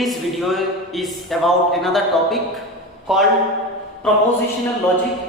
Today's video is about another topic called Propositional Logic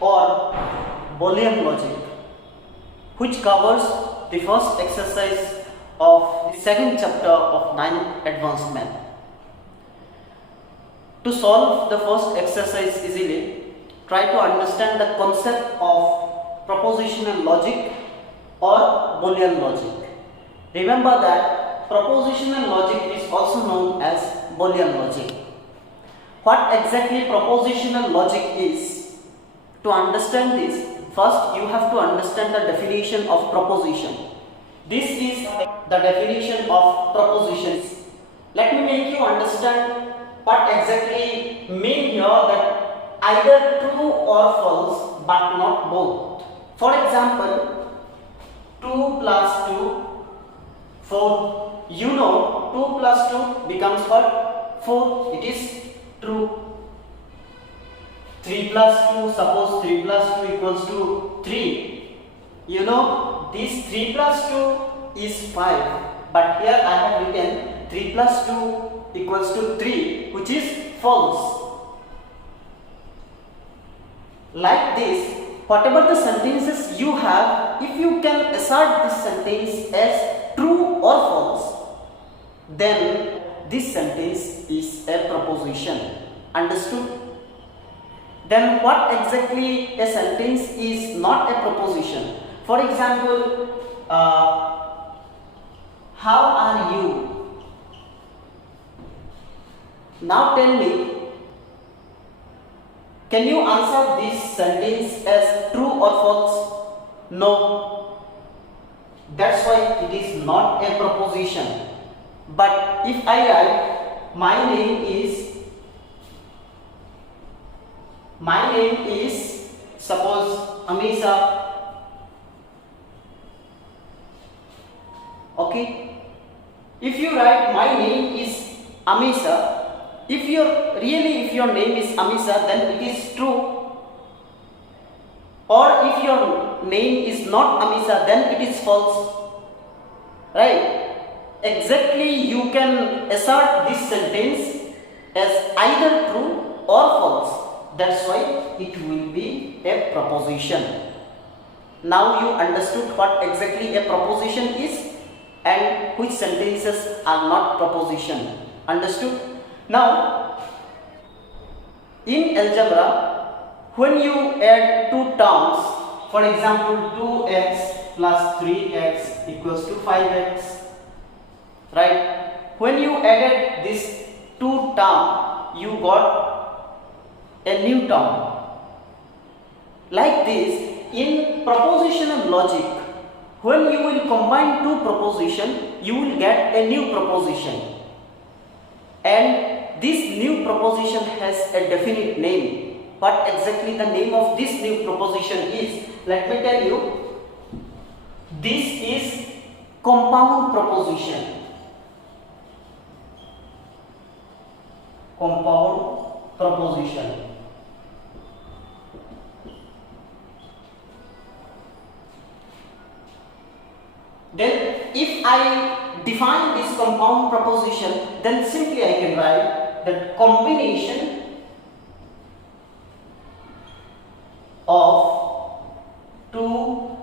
or Boolean Logic, which covers the first exercise of the second chapter of 9th Advanced Math. To solve the first exercise easily, try to understand the concept of propositional logic or Boolean logic. Remember that propositional logic is also known as Boolean logic. What exactly propositional logic is? To understand this, first you have to understand the definition of proposition. This is the definition of propositions. Let me make you understand what exactly mean here, that either true or false but not both. For example, 2 plus 2, 4. You know 2 plus 2 becomes what? 4. It is true. 3 plus 2, suppose 3 plus 2 equals to 3. You know this 3 plus 2 is 5. But here I have written 3 plus 2 equals to 3, which is false. Like this, whatever the sentences you have, if you can assert this sentence as true or false, then this sentence is a proposition. Understood? Then what exactly a sentence is not a proposition? For example, how are you? Now tell me, can you answer this sentence as true or false? No. That's why it is not a proposition. But if I write my name is suppose Amisa. Okay. If you write my name is Amisa, if your name is Amisa, then it is true. Or if your name is not Amisa, then it is false. Right? Exactly, you can assert this sentence as either true or false. That's why it will be a proposition. Now you understood what exactly a proposition is and which sentences are not proposition. Understood? Now, in algebra, when you add two terms, for example 2x plus 3x equals to 5x, right? When you added this two term, you got a new term. Like this, in propositional logic, when you will combine two propositions, you will get a new proposition. And this new proposition has a definite name. What exactly the name of this new proposition is? Let me tell you. This is compound proposition. Compound proposition. Then if I define this compound proposition, then simply I can write the combination of two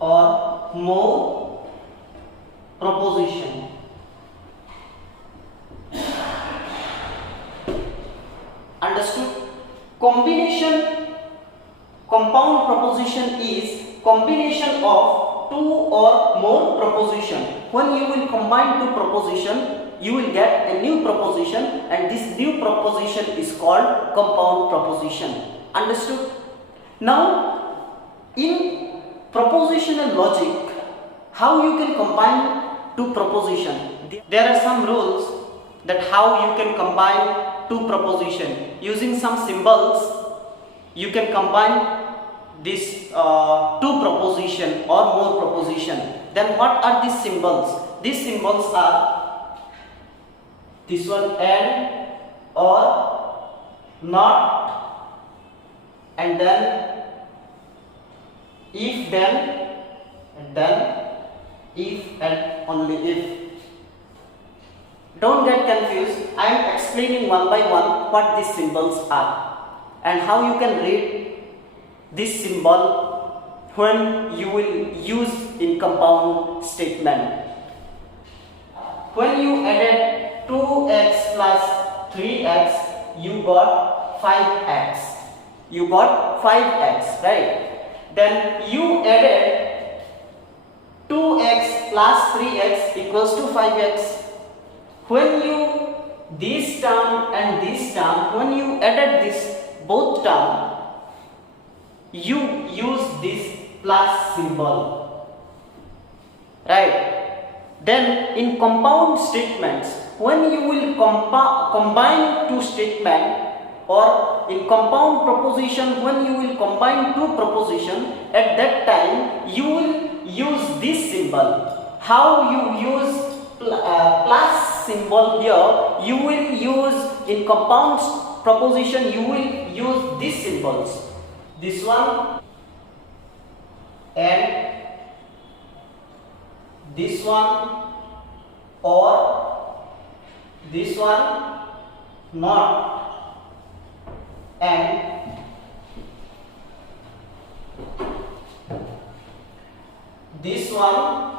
or more proposition. Understood? Compound proposition is combination of two or more proposition. When you will combine two proposition, you will get a new proposition, and this new proposition is called compound proposition. Understood? Now, in propositional logic, how you can combine two proposition? There are some rules that how you can combine two proposition. Using some symbols, you can combine this two proposition or more proposition. Then what are these symbols? These symbols are this one and, or, not, and then if, then, and then if and only if. Don't get confused. I am explaining one by one what these symbols are and how you can read this symbol when you will use in compound statement. When you added 2x plus 3x, you got 5x. You got 5x, right? Then you added 2x plus 3x equals to 5x. When you this term and this term, when you added this both term, you use this plus symbol, right? Then in compound statements, when you will combine two statements, or in compound proposition, when you will combine two propositions, at that time you will use this symbol. How you use plus symbol here? You will use in compound proposition, you will use these symbols, this one and this one, or this one not, and this one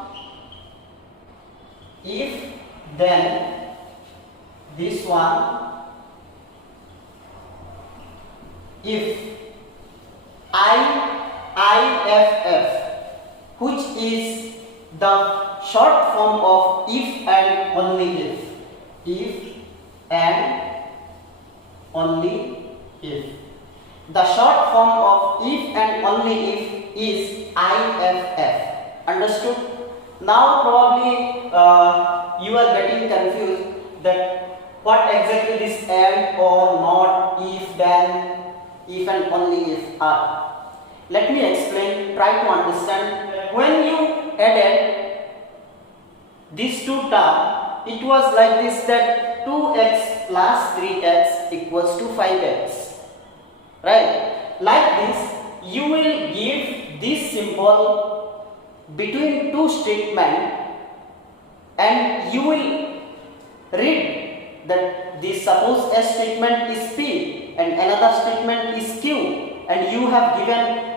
if, then this one if. IFF, which is the short form of if and only if. If and only if. The short form of if and only if is IFF. Understood? Now probably you are getting confused that what exactly this and or not, if, then, if and only if are. Let me explain, try to understand. When you added these two terms, it was like this, that 2x plus 3x equals to 5x, right? Like this, you will give this symbol between two statements and you will read that this, suppose a statement is P and another statement is Q, and you have given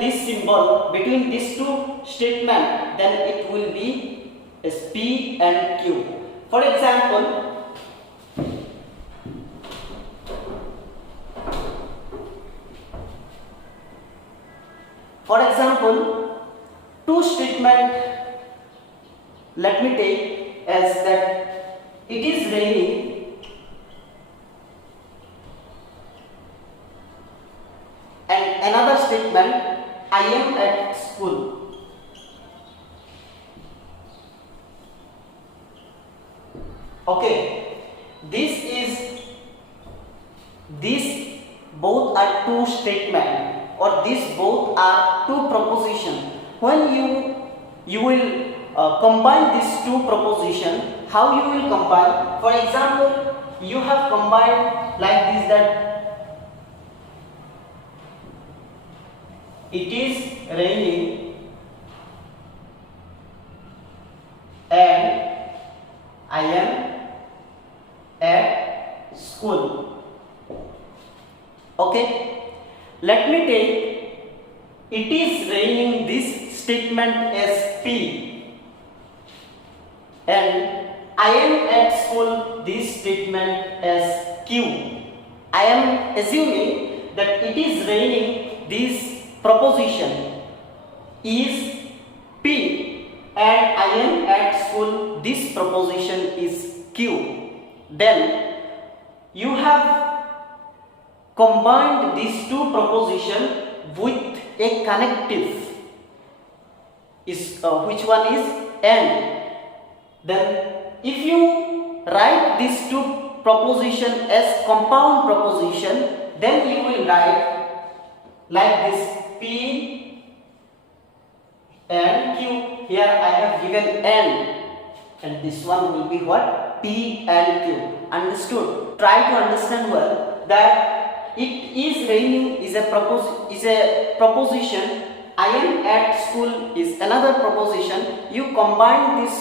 this symbol between these two statements, then it will be as P and Q. For example, two statements, let me take as that it is raining and another statement, I am at school. Okay, these both are two statements, or these both are two propositions. When you will combine these two propositions, how you will combine? For example, you have combined like this, that it is raining and I am at school. Okay, let me take it is raining, this statement as P, and I am at school, this statement as Q. I am assuming that it is raining, this proposition is P, and I am at school, this proposition is Q. Then you have combined these two propositions with a connective, which one is and. Then if you write these two propositions as compound proposition, then you will write like this, P and Q. Here I have given N, and this one will be what? P and Q. Understood? Try to understand well that it is raining is a proposition. I am at school is another proposition. You combine these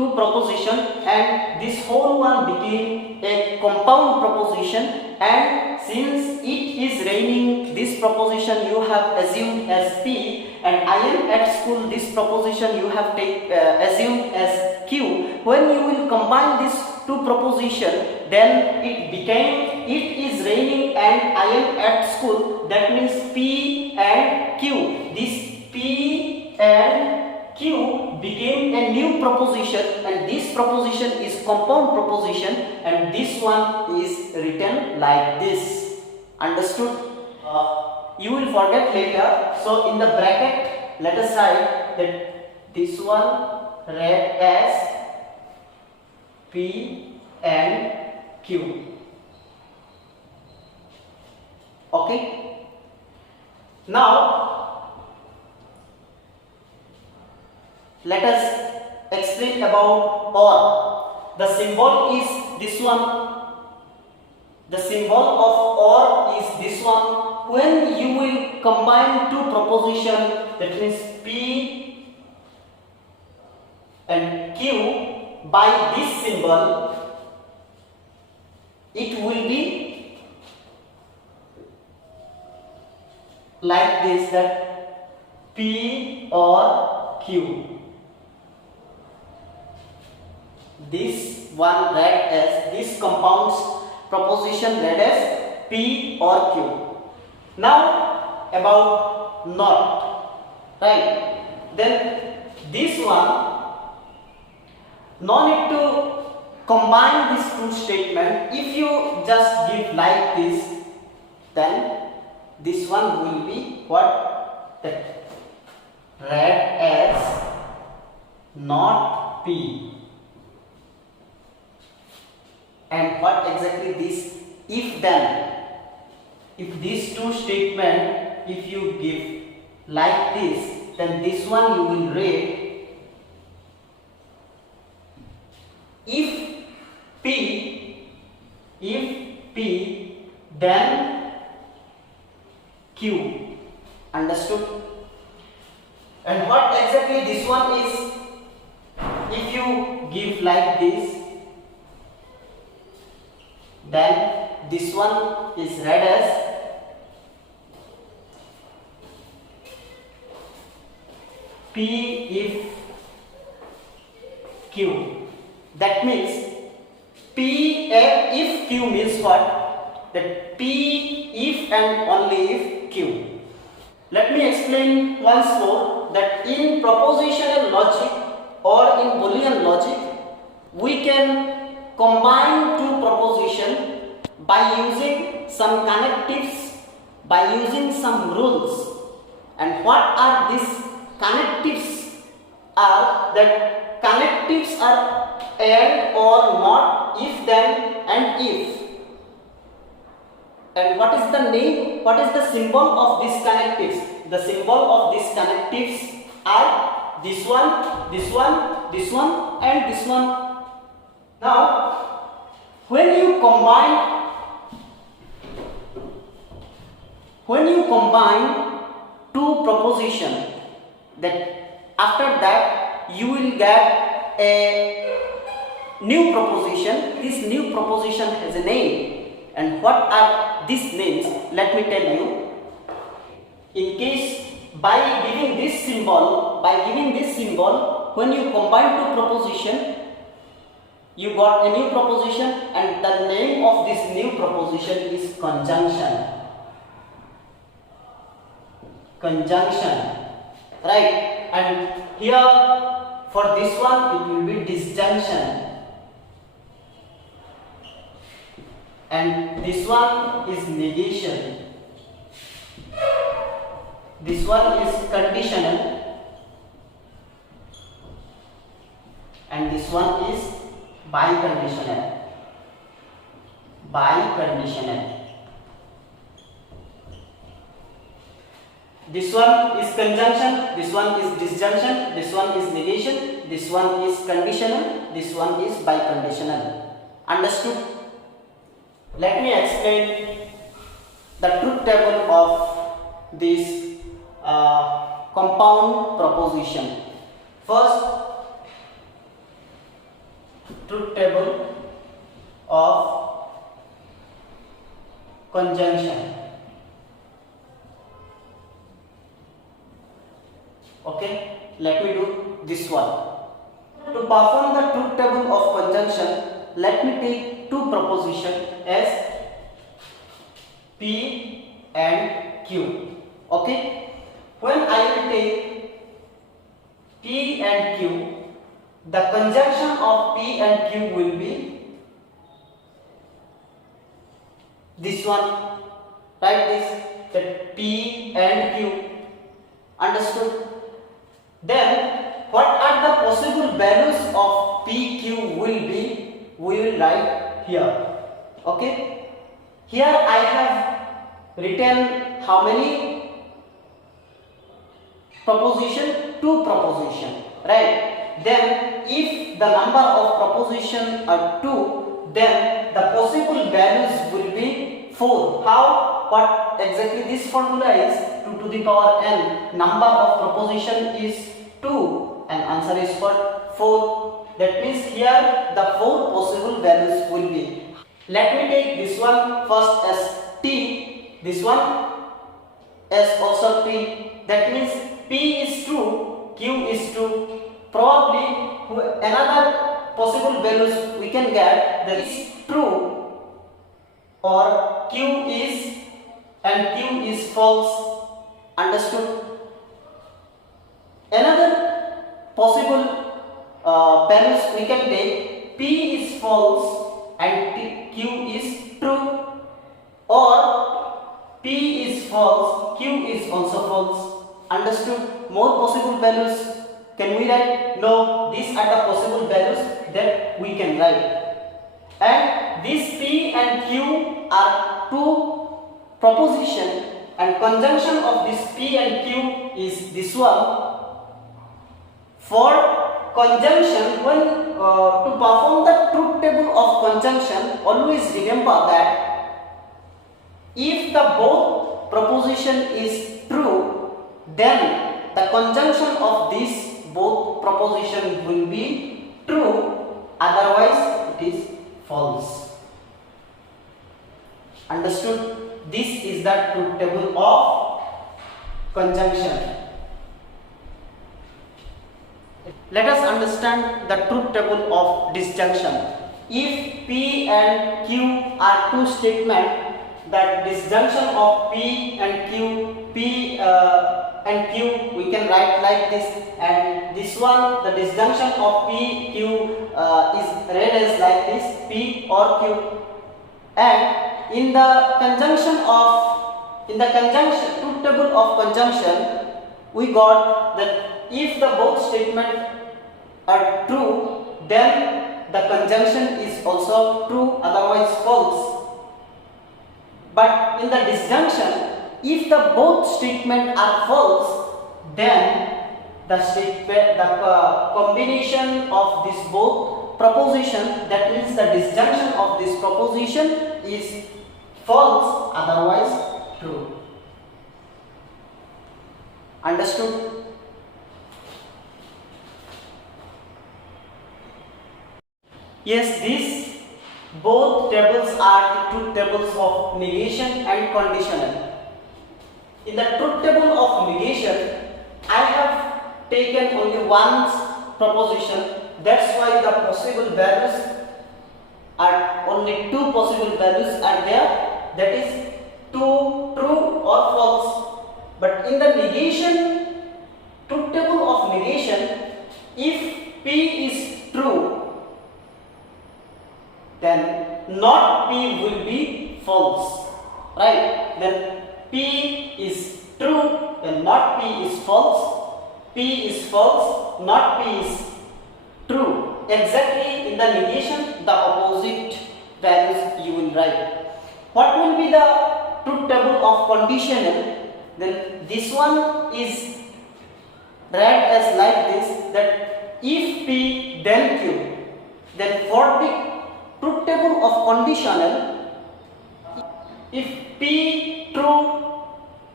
two proposition, and this whole one became a compound proposition, and since it is raining, this proposition you have assumed as P, and I am at school, this proposition you have assumed as Q. When you will combine these two proposition, then it became it is raining and I am at school, that means P and Q. This P and Q became a new proposition, and this proposition is compound proposition, and this one is written like this. Understood? You will forget later. So in the bracket, let us write that this one read as P and Q. Okay. Now let us explain about OR. The symbol is this one. The symbol of OR is this one. When you will combine two propositions, that means P and Q, by this symbol, it will be like this, that P or Q. This one read as, this compounds proposition read as P or Q. Now about not, right? Then this one, no need to combine these two statements. If you just give like this, then this one will be what? That read as not P. And what exactly this if then? If these two statements, if you give like this, then this one you will read if P, then Q. Understood? And what exactly this one is? If you give like this, then this one is read as P if Q. That means P if Q means what? That P if and only if Q. Let me explain once more that in propositional logic or in Boolean logic, we can combine two propositions by using some connectives, by using some rules. And what are these connectives? Are that connectives are and or not, if then and if. And what is the name? What is the symbol of these connectives? The symbol of these connectives are this one, this one, this one, and this one. Now, when you combine two propositions, that after that you will get a new proposition. This new proposition has a name. And what are these names? Let me tell you. In case by giving this symbol, when you combine two propositions, you got a new proposition, and the name of this new proposition is conjunction. Conjunction, right? And here for this one it will be disjunction, and this one is negation. This one is conditional, and this one is biconditional. Biconditional. This one is conjunction, this one is disjunction, this one is negation, this one is conditional, this one is biconditional. Understood? Let me explain the truth table of this compound proposition. First, truth table of conjunction. Okay, let me do this one. To perform the truth table of conjunction, let me take two propositions as P and Q. Okay, when I will take P and Q, the conjunction of P and Q will be this one. Write this, that P and Q. Understood? Then what are the possible values of PQ will be, we will write here. Okay, here I have written how many proposition? Two proposition, right? Then if the number of proposition are 2, then the possible values will be 4. How? What exactly this formula is? 2 to the power n. Number of proposition is 2 and answer is what? 4. That means here the 4 possible values will be. Let me take this one first as T, this one as also T. That means P is true, Q is true. Probably another possible values we can get, that is true or Q is and Q is false. Understood? Another possible values we can take, P is false and Q is true, or P is false, Q is also false. Understood? More possible values can we write? No, these are the possible values that we can write. And these P and Q are two proposition, and conjunction of this P and Q is this one. For conjunction, when to perform the truth table of conjunction, always remember that if the both proposition is true, then the conjunction of these both proposition will be true, otherwise it is false. Understood? This is the truth table of conjunction. Let us understand the truth table of disjunction. If P and Q are two statements, that disjunction of P and Q, P and Q we can write like this, and this one, the disjunction of P, Q is read as like this, P or Q. And in the truth table of conjunction, we got that if the both statements are true, then the conjunction is also true, otherwise false. But in the disjunction, if the both statements are false, then the combination of these both proposition, that means the disjunction of this proposition is false, otherwise true. Understood? Yes, these both tables are the truth tables of negation and conditional. In the truth table of negation, I have taken only one proposition. That's why the possible values are only two possible values are there. That is true or false. But in the negation, truth table of negation, if P is true, then not P will be false, right? Then P is true, then not P is false. P is false, not P is true. Exactly in the negation, the opposite values you will write. What will be the truth table of conditional? Then this one is read as like this, that if P then Q, then for the truth table of conditional, if P true,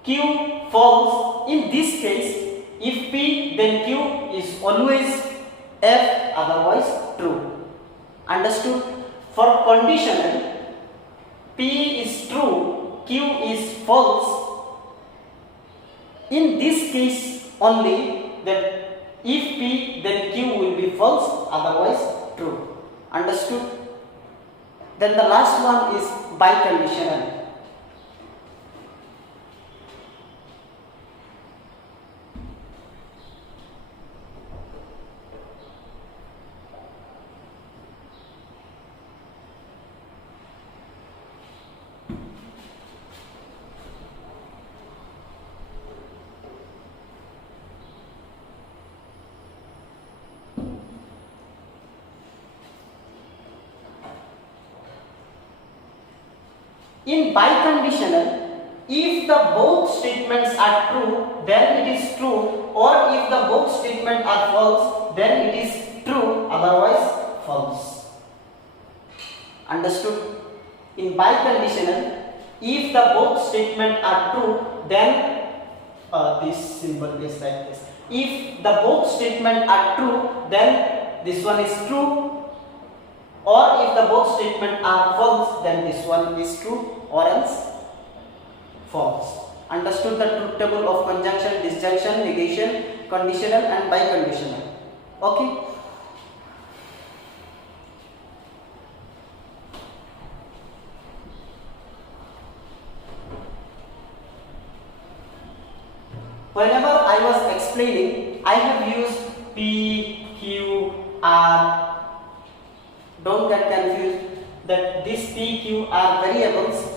Q false, in this case, if P then Q is always F, otherwise true. Understood? For conditional, P is true, Q is false. In this case only, that if P then Q will be false, otherwise true. Understood? Then the last one is biconditional. In biconditional, if the both statements are true, then it is true, or if the both statements are false, then it is true, otherwise false. Understood? In biconditional, if the both statements are true, then this symbol is like this. If the both statements are true, then this one is true, or if the both statements are false, then this one is true or else false. Understood the truth table of conjunction, disjunction, negation, conditional and biconditional. Okay. Whenever I was explaining, I have used P, Q, R. Don't get confused that these P, Q are variables.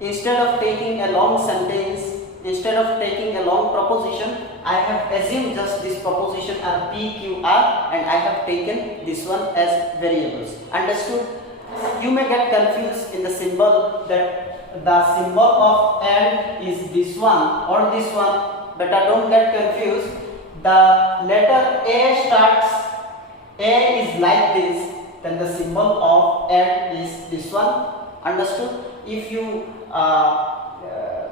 Instead of taking a long sentence, instead of taking a long proposition, I have assumed just this proposition are P, Q, R and I have taken this one as variables. Understood? You may get confused in the symbol that the symbol of and is this one or this one. But don't get confused. The letter A starts, A is like this, then the symbol of and is this one. Understood? If you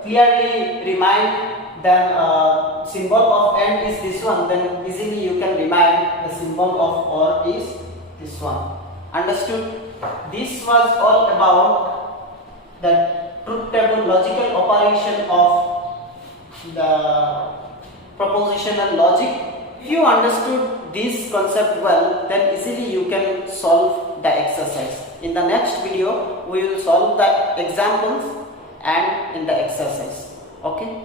clearly remind, then symbol of and is this one, then easily you can remind the symbol of or is this one. Understood? This was all about the truth table logical operation of the propositional logic. If you understood this concept well, then easily you can solve the exercise. In the next video, we will solve the examples and in the exercise. Okay.